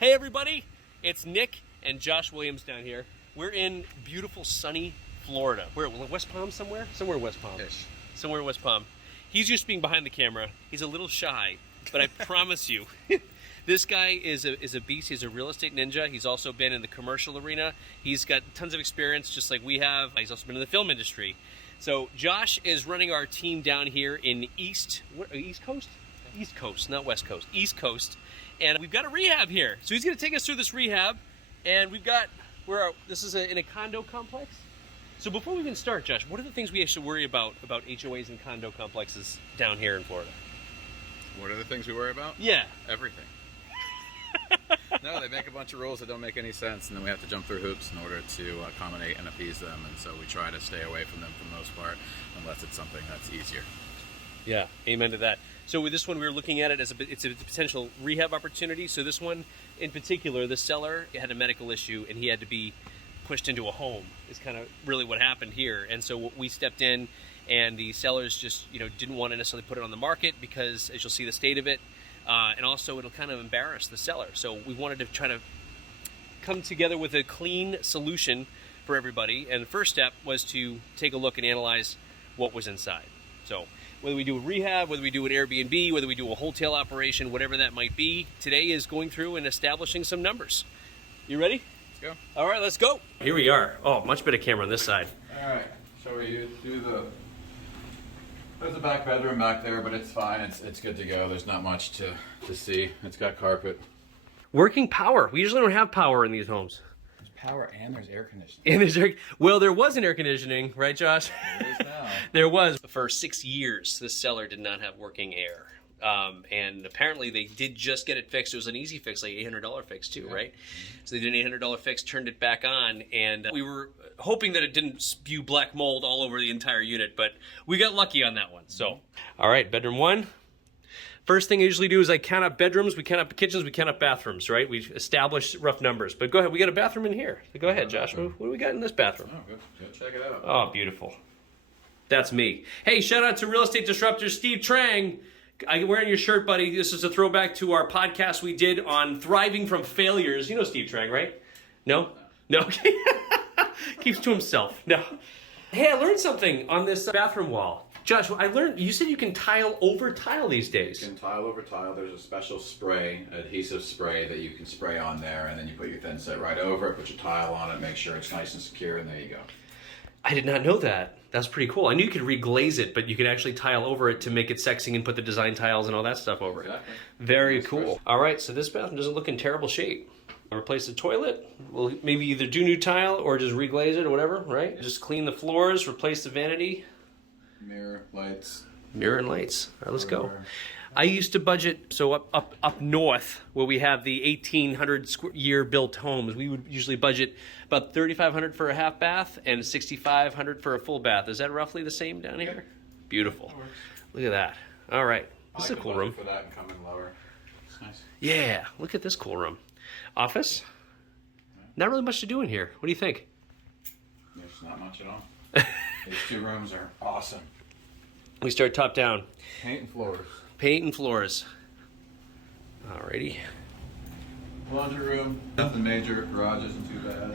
Hey everybody, it's Nick and Josh Williams down here. We're in beautiful sunny Florida. We're at West Palm somewhere? Somewhere West Palm. Ish. Somewhere in West Palm. He's used to being behind the camera. He's a little shy, but I promise you, this guy is a beast. He's a real estate ninja. He's also been in the commercial arena. He's got tons of experience just like we have. He's also been in the film industry. So Josh is running our team down here in East Coast? East Coast, not West Coast. East Coast. And we've got a rehab here. So he's going to take us through this rehab. And this is in a condo complex. So before we even start, Josh, what are the things we should worry about HOAs and condo complexes down here in Florida? What are the things we worry about? Yeah. Everything. No, they make a bunch of rules that don't make any sense, and then we have to jump through hoops in order to accommodate and appease them, and so we try to stay away from them for the most part, unless it's something that's easier. Yeah, amen to that. So with this one, we were looking at it as it's a potential rehab opportunity. So this one in particular, the seller had a medical issue and he had to be pushed into a home is kind of really what happened here. And so we stepped in, and the sellers just didn't want to necessarily put it on the market because, as you'll see, the state of it, and also it'll kind of embarrass the seller. So we wanted to try to come together with a clean solution for everybody. And the first step was to take a look and analyze what was inside. So whether we do a rehab, whether we do an Airbnb, whether we do a wholesale operation, whatever that might be, today is going through and establishing some numbers. You ready? Let's go. All right, let's go. Here we are. Oh, much better camera on this side. All right, so we do there's a back bedroom back there, but it's fine. It's good to go. There's not much to see. It's got carpet. Working power. We usually don't have power in these homes. There's power and there's air conditioning. And there was an air conditioning, right, Josh? There is now. There was. For 6 years, this seller did not have working air. And apparently they did just get it fixed. It was an easy fix, like $800 fix too, right? So they did an $800 fix, turned it back on, and we were hoping that it didn't spew black mold all over the entire unit, but we got lucky on that one. So, all right, bedroom one. First thing I usually do is I count up bedrooms, we count up kitchens, we count up bathrooms, right? We establish rough numbers. But go ahead, we got a bathroom in here. So go ahead, Josh. What do we got in this bathroom? Oh, go check it out. Oh, beautiful. That's me. Hey, shout out to Real Estate Disruptor Steve Trang. I'm wearing your shirt, buddy. This is a throwback to our podcast we did on thriving from failures. You know Steve Trang, right? No? No? Okay. Keeps to himself. No. Hey, I learned something on this bathroom wall. Josh, I learned, you said you can tile over tile these days. You can tile over tile. There's a special spray, adhesive spray, that you can spray on there, and then you put your thin set right over it, put your tile on it, make sure it's nice and secure, and there you go. I did not know that. That's pretty cool. I knew you could reglaze it, but you could actually tile over it to make it sexy and put the design tiles and all that stuff over it. Very cool. All right, so this bathroom doesn't look in terrible shape. I'll replace the toilet. We'll maybe either do new tile or just reglaze it or whatever, right? Just clean the floors, replace the vanity. Mirror, lights. Mirror and lights. All right, let's go. I used to budget, so up north, where we have the 1,800 year built homes, we would usually budget about $3,500 for a half bath and $6,500 for a full bath. Is that roughly the same down here? Beautiful. Look at that. All right. This is a cool room. For that and come in lower. It's nice. Yeah. Look at this cool room. Office. Not really much to do in here. What do you think? There's not much at all. These two rooms are awesome. We start top down. Paint and floors. Paint and floors. Alrighty. Laundry room, nothing major. Garage isn't too bad.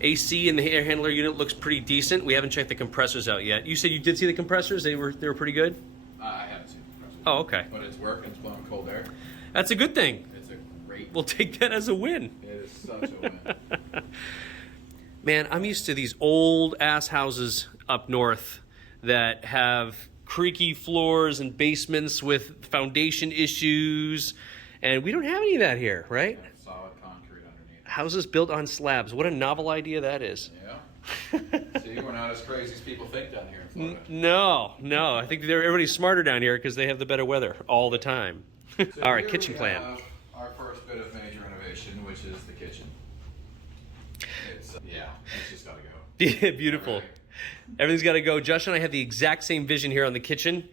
AC in the air handler unit looks pretty decent. We haven't checked the compressors out yet. You said you did see the compressors? They were pretty good? I haven't seen the compressors. Oh, okay. But it's working. It's blowing cold air. That's a good thing. It's a great. We'll take that as a win. It is such a win. Man, I'm used to these old ass houses up north that have creaky floors and basements with foundation issues, and we don't have any of that here, right? Yeah, solid concrete underneath. Houses built on slabs. What a novel idea that is. Yeah. See, we're not as crazy as people think down here in Florida. No. I think everybody's smarter down here because they have the better weather all the time. So all right, here kitchen we plan. have our first bit of major renovation, which is the kitchen. It's just gotta go. Yeah, beautiful. Right. Everything's got to go. Josh and I have the exact same vision here on the kitchen.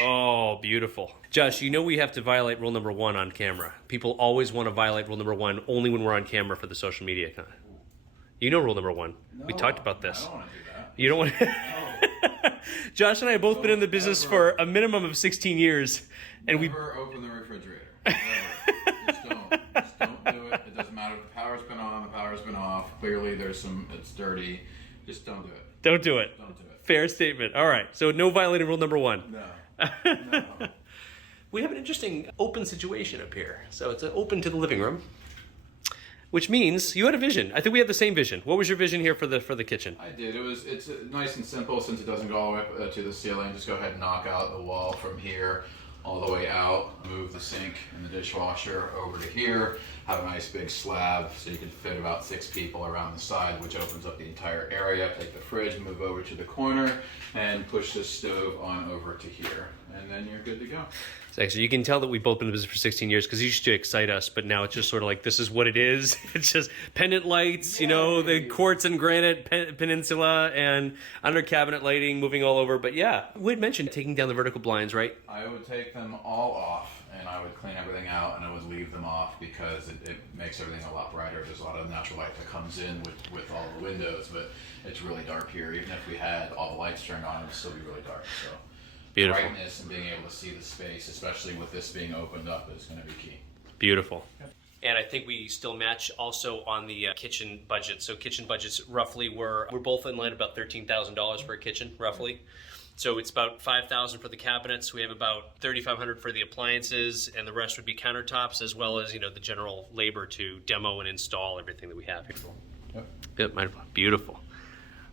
Oh, beautiful. Josh, you know we have to violate rule number 1 on camera. People always want to violate rule number 1 only when we're on camera for the social media. You know rule number 1. No, we talked about this. I don't want to do that. You don't want to... Josh and I have both been in the business for a minimum of 16 years. And Never open the refrigerator. Just don't do it. matter if the power's been on, the power's been off. Clearly it's dirty. Just don't do it. Don't do it. Don't do it. Fair statement. All right. So no violating rule number 1. No. No. We have an interesting open situation up here. So it's open to the living room, which means you had a vision. I think we have the same vision. What was your vision here for the kitchen? I did. It's nice and simple since it doesn't go all the way to the ceiling. Just go ahead and knock out the wall from here all the way out. Move the sink and the dishwasher over to here. Have a nice big slab so you can fit about 6 people around the side, which opens up the entire area. Take the fridge, move over to the corner, and push the stove on over to here. And then you're good to go. So actually, you can tell that we've both been in business for 16 years because it used to excite us, but now it's just sort of like, this is what it is. It's just pendant lights, you know, the quartz and granite peninsula and under cabinet lighting moving all over. But yeah, we had mentioned taking down the vertical blinds, right? I would take them all off and I would clean everything out and I would leave them off because it makes everything a lot brighter. There's a lot of natural light that comes in with all the windows, but it's really dark here. Even if we had all the lights turned on, it would still be really dark. So beautiful. Brightness and being able to see the space, especially with this being opened up, is going to be key. Beautiful. Yep. And I think we still match also on the kitchen budget. So kitchen budgets roughly we're both in line about $13,000 for a kitchen, roughly. So it's about $5,000 for the cabinets. We have about $3,500 for the appliances, and the rest would be countertops as well as, you know, the general labor to demo and install everything that we have here. Yep. Yep. Beautiful.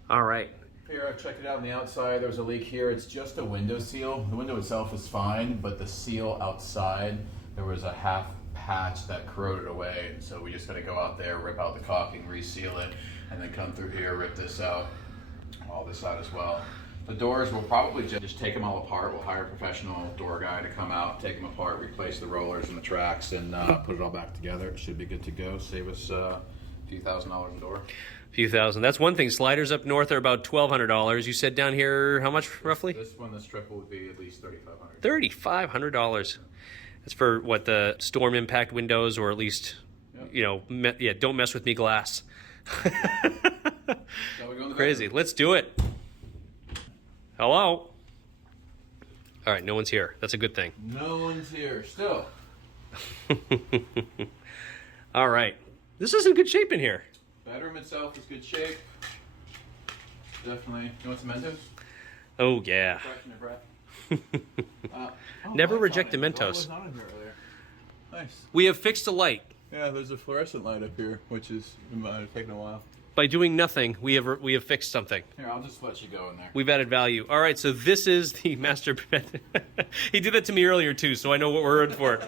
All right. Here, I've checked it out on the outside. There's a leak here. It's just a window seal. The window itself is fine, but the seal outside, there was a half patch that corroded away. So we just got to go out there, rip out the caulking, reseal it, and then come through here, rip this out, all this out as well. The doors, we'll probably just take them all apart. We'll hire a professional door guy to come out, take them apart, replace the rollers and the tracks, and put it all back together. It should be good to go. Save us a few $1,000s a door. Few thousand. That's one thing. Sliders up north are about $1,200. You said down here, how much roughly? This triple would be at least $3,500. $3,500. That's for what, the storm impact windows, or at least, yep. You know, don't mess with me glass. Crazy. Let's do it. Hello. All right, no one's here. That's a good thing. No one's here still. All right. This is in good shape in here. Bedroom itself is good shape. Definitely. You want some Mentos? Oh, yeah. Freshen your breath. Never reject the Mentos. Was on in here earlier. Nice. We have fixed a light. Yeah, there's a fluorescent light up here, which might have taken a while. By doing nothing, we have fixed something. Here, I'll just let you go in there. We've added value. All right, so this is the master bed. He did that to me earlier, too, so I know what we're in for.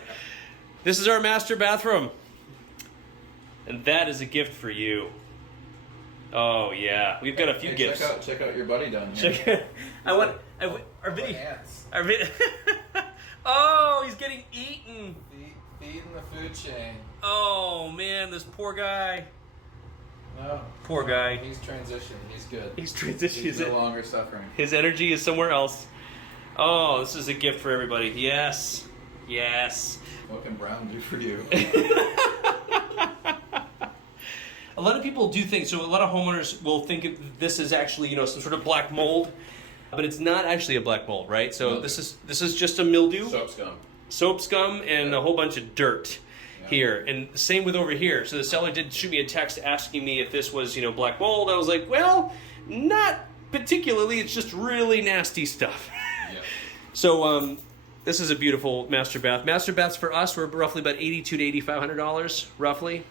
This is our master bathroom. And that is a gift for you. Oh, yeah. We've got a few gifts. Check out your buddy down here. Our video. Oh, he's getting eaten. Feeding the food chain. Oh, man, this poor guy. No. Poor guy. He's transitioned. He's good. He's transitioned. He's no longer suffering. His energy is somewhere else. Oh, this is a gift for everybody. Yes. Yes. What can Brown do for you? A lot of people do think, so a lot of homeowners will think this is actually, you know, some sort of black mold, but it's not actually a black mold, right? So mildew. This is just a mildew. Soap scum and a whole bunch of dirt. Here, and same with over here. So the seller did shoot me a text asking me if this was, you know, black mold. I was like, well, not particularly. It's just really nasty stuff. Yep. So this is a beautiful master bath. Master baths for us were roughly about $8,200 to $8,500, roughly,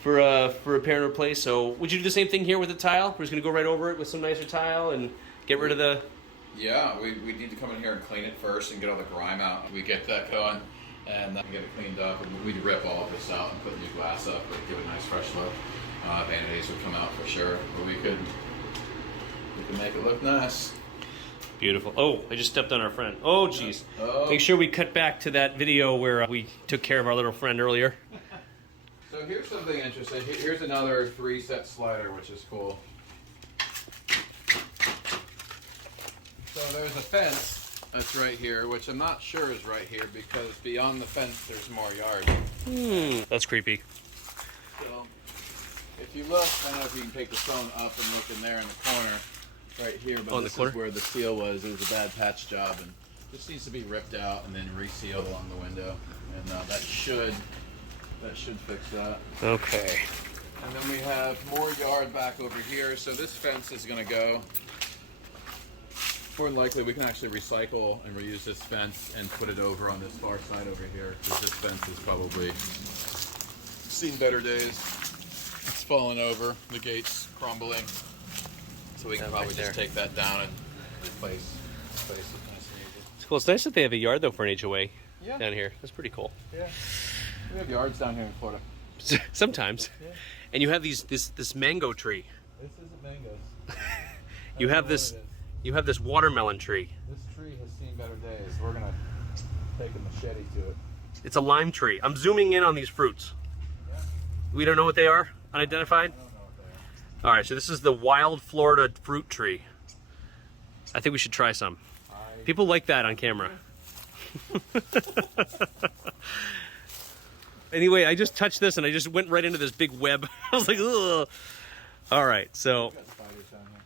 for repair and replace. So would you do the same thing here with the tile? We're just gonna go right over it with some nicer tile and get rid of the. Yeah, we need to come in here and clean it first and get all the grime out. We get that going. And then get it cleaned up, and we'd rip all of this out and put new glass up, but give it a nice fresh look. Vanities would come out for sure, but we could make it look nice. Beautiful. Oh, I just stepped on our friend. Oh, jeez. Oh. Make sure we cut back to that video where we took care of our little friend earlier. So here's something interesting. Here's another 3-set slider, which is cool. So there's a fence. That's right here, which I'm not sure is right here because beyond the fence there's more yard. That's creepy. So, if you look, I don't know if you can take the phone up and look in there in the corner, right here, but this is where the seal was. It was a bad patch job, and this needs to be ripped out and then resealed along the window. And that should That should fix that. Okay. And then we have more yard back over here. So this fence is going to go. More than likely, we can actually recycle and reuse this fence and put it over on this far side over here, because this fence has probably seen better days. It's fallen over. The gate's crumbling. So we can probably just take that down and replace it nice and easy. It's cool. It's nice that they have a yard though for an HOA Yeah. down here. That's pretty cool. Yeah. We have yards down here in Florida. Sometimes. Yeah. And you have this mango tree. This isn't mangoes. You have this watermelon tree. This tree has seen better days. We're gonna take a machete to it. It's a lime tree. I'm zooming in on these fruits. Yeah. We don't know what they are? Unidentified? I don't know what they are. All right, so this is the wild Florida fruit tree. I think we should try some. People like that on camera. Anyway, I just touched this and I just went right into this big web. I was like, ugh. All right, so. We've got spiders down here.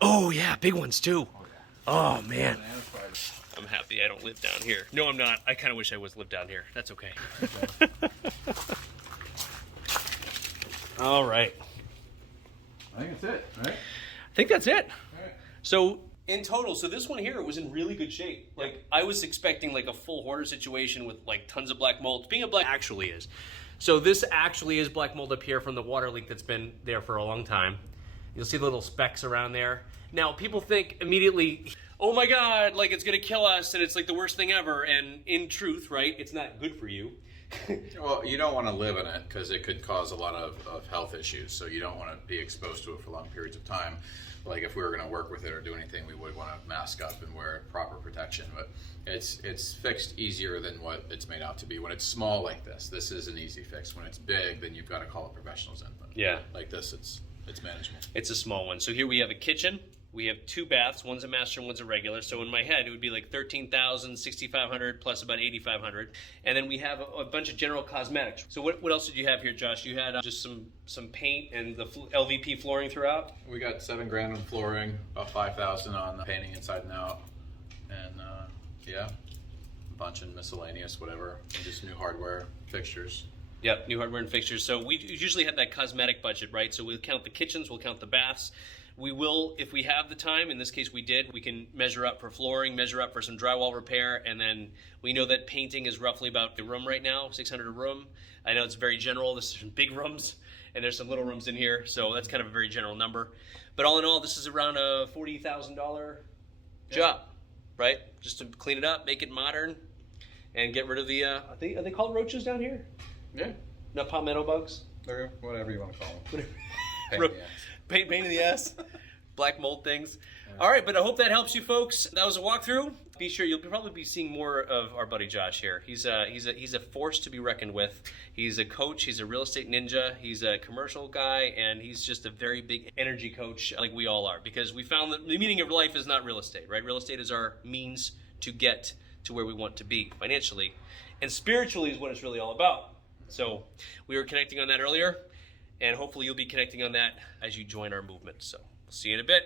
Oh, yeah, big ones too. Oh, yeah. Oh, man. And spiders. I'm happy I don't live down here. No, I'm not. I kind of wish I lived down here. That's okay. All right. I think that's it, right? I think that's it. All right. So in total, so this one here was in really good shape. Like I was expecting like a full hoarder situation with like tons of black mold. Being a black actually is. So this actually is black mold up here from the water leak that's been there for a long time. You'll see the little specks around there. Now people think immediately, oh my God, like it's gonna kill us and it's like the worst thing ever. And in truth, right, it's not good for you. Well, you don't want to live in it because it could cause a lot of health issues. So you don't want to be exposed to it for long periods of time. Like if we were going to work with it or do anything, we would want to mask up and wear proper protection. But it's fixed easier than what it's made out to be. When it's small like this is an easy fix. When it's big, then you've got to call a professional's in. But Yeah. like this, it's manageable. It's a small one. So here we have a kitchen. We have 2 baths. One's a master and one's a regular. So in my head, it would be like $13,000, $6,500 plus about $8,500. And then we have a bunch of general cosmetics. So what else did you have here, Josh? You had just some paint and the LVP flooring throughout? We got $7,000 on flooring, about $5,000 on painting inside and out, and yeah, a bunch of miscellaneous whatever, and just new hardware, fixtures. Yep, new hardware and fixtures. So we usually have that cosmetic budget, right? So we'll count the kitchens, we'll count the baths. We will, if we have the time, in this case we did, we can measure up for flooring, measure up for some drywall repair, and then we know that painting is roughly about the room right now, $600 a room. I know it's very general, there's some big rooms, and there's some little rooms in here, so that's kind of a very general number. But all in all, this is around a $40,000 job, right? Just to clean it up, make it modern, and get rid of the, are they called roaches down here? Yeah. Not palmetto bugs? Or whatever you want to call them. Pain in the ass. Black mold things. All right, but I hope that helps you folks. That was a walkthrough. Be sure you'll probably be seeing more of our buddy Josh here. He's a force to be reckoned with. He's a coach. He's a real estate ninja. He's a commercial guy, and he's just a very big energy coach, like we all are. Because we found that the meaning of life is not real estate, right? Real estate is our means to get to where we want to be financially, and spiritually is what it's really all about. So we were connecting on that earlier. And hopefully you'll be connecting on that as you join our movement. So we'll see you in a bit.